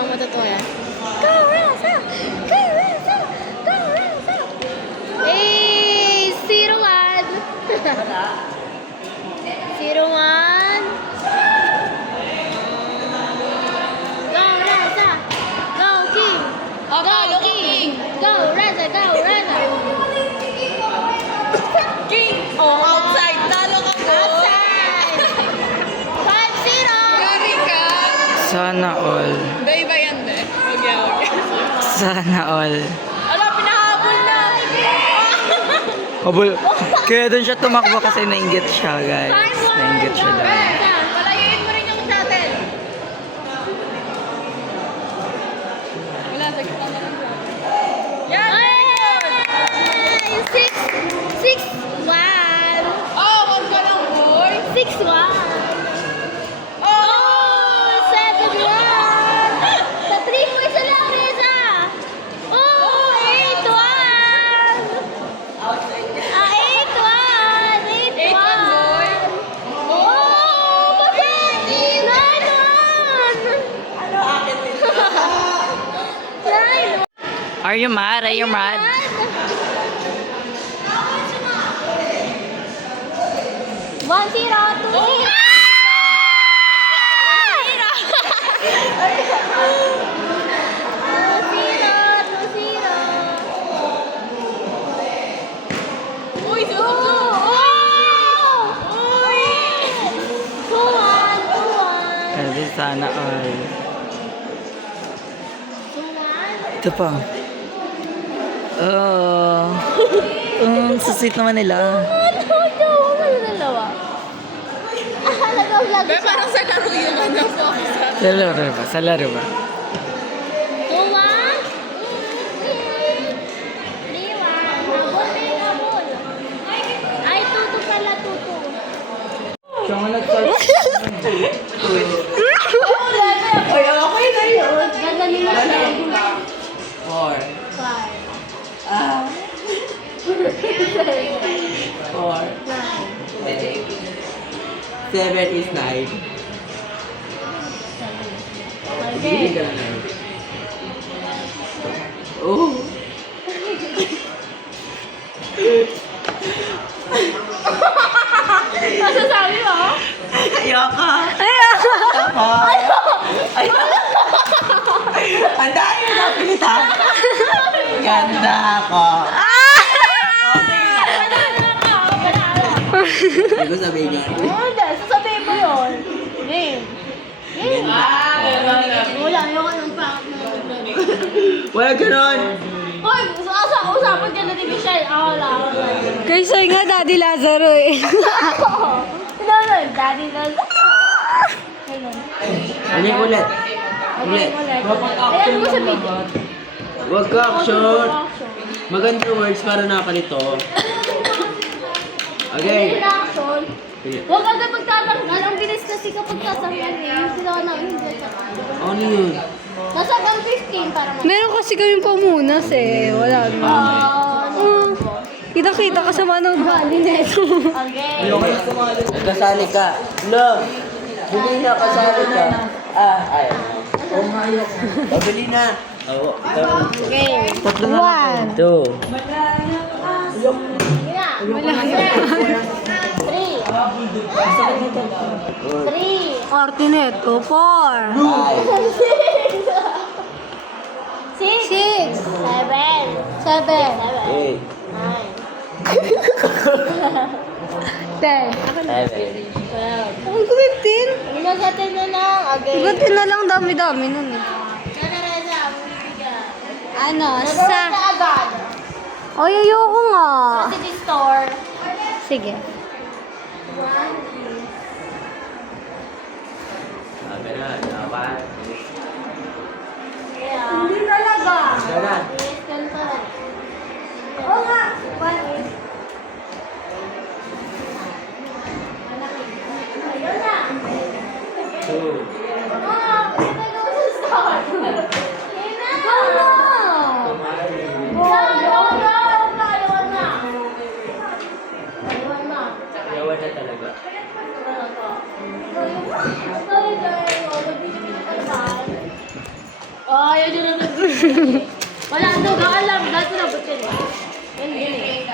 lang matutuwa yan. Go, Rosa! Go, Rosa! Go, Rosa! Hey! 0-1! 0-1! Go, Rosa! Go, King! Go, King! Go, Rosa! Go, Rosa! King! Oh, outside. Talo ka po. Outside! 5-0! Yari ka. Sana all. Iba yan, be. Huwag yan, huwag yan. Sana all. Ala, pinahabol na. Habol. Kaya doon siya tumakbo kasi nainggit siya, guys. Nainggit siya daw. Palayuin mo rin yung shuttle. Wala, sa gitna na lang. Yan! Ay! 6-1! Oh, wag ka lang, boy. 6-1! Oh! 7-1! Sa 3 points na lang, Reza! Oh! 8-1! Ah, 8-1! 8-1! 8-1, boy. Oh! Bakit? 9-1! Ano, akin din. 9-1! Are you mad? Are you mad? 1-0! 2-0! Uy, susubsub. Uy! Kasi sana all. Ito pa. Oh. So sweet naman nila. Be, parang sa laro yun ano po. Sa laro ba? Sa laro ba? 2-1. Siya nga nag-start. Ay, okay na yun. Ganda nila siya. 7 is 9. Hindi ka na 9. Oh. Masasabi mo? Ayoko. Ang dami na pilitan. Ganda ako. Hindi ko sabihin yun. Hindi, sasabihin mo yun. Game. Game. Wala, yung anong pangit na. Wala ganon. Hoy, usapan ka na ni Michelle. Wala. Kay Soy nga, Daddy Lazaro eh. Ano, Daddy Lazaro. Ano yung ulit? Ulit. Ayan mo sa video. Huwag ka action. Maganda words para nakalito. Okay. Action. Huwag ka na pagtatanggal. Ang bilis kasi kapag tatanggal eh. Yung sila na hindi tatanggal. Ano yun? Nasa hanggang 15 para mag- Meron kasi kami pamunas eh. Wala na. Kita-kita ka sa manood bali neto. Okay. Kasali ka. No. Hindi na kasali ka. Ay. Pabili na. Oo. Okay. Tatlo na lang. 2. Three. 3. Ortineto, 4. 6. 7. 7. 8. 10. 7. 12. Ang kumitin. Magatin na lang. Okay. Gatin na lang dami-dami nun eh. Ano, Sa agad. Ay, ayoko nga. City store. Sige. Sabi na. Dapat. Hindi talaga. Sana. Oo nga. Ayun na. 2. Ah, kita ko sa store. Ayun na. Go na. Ayawan na. Ayawan na. Ayawan na talaga. Oh, yun yun naman. Wala daw ka alam. Dahil ko nabot yun. Yan din eh.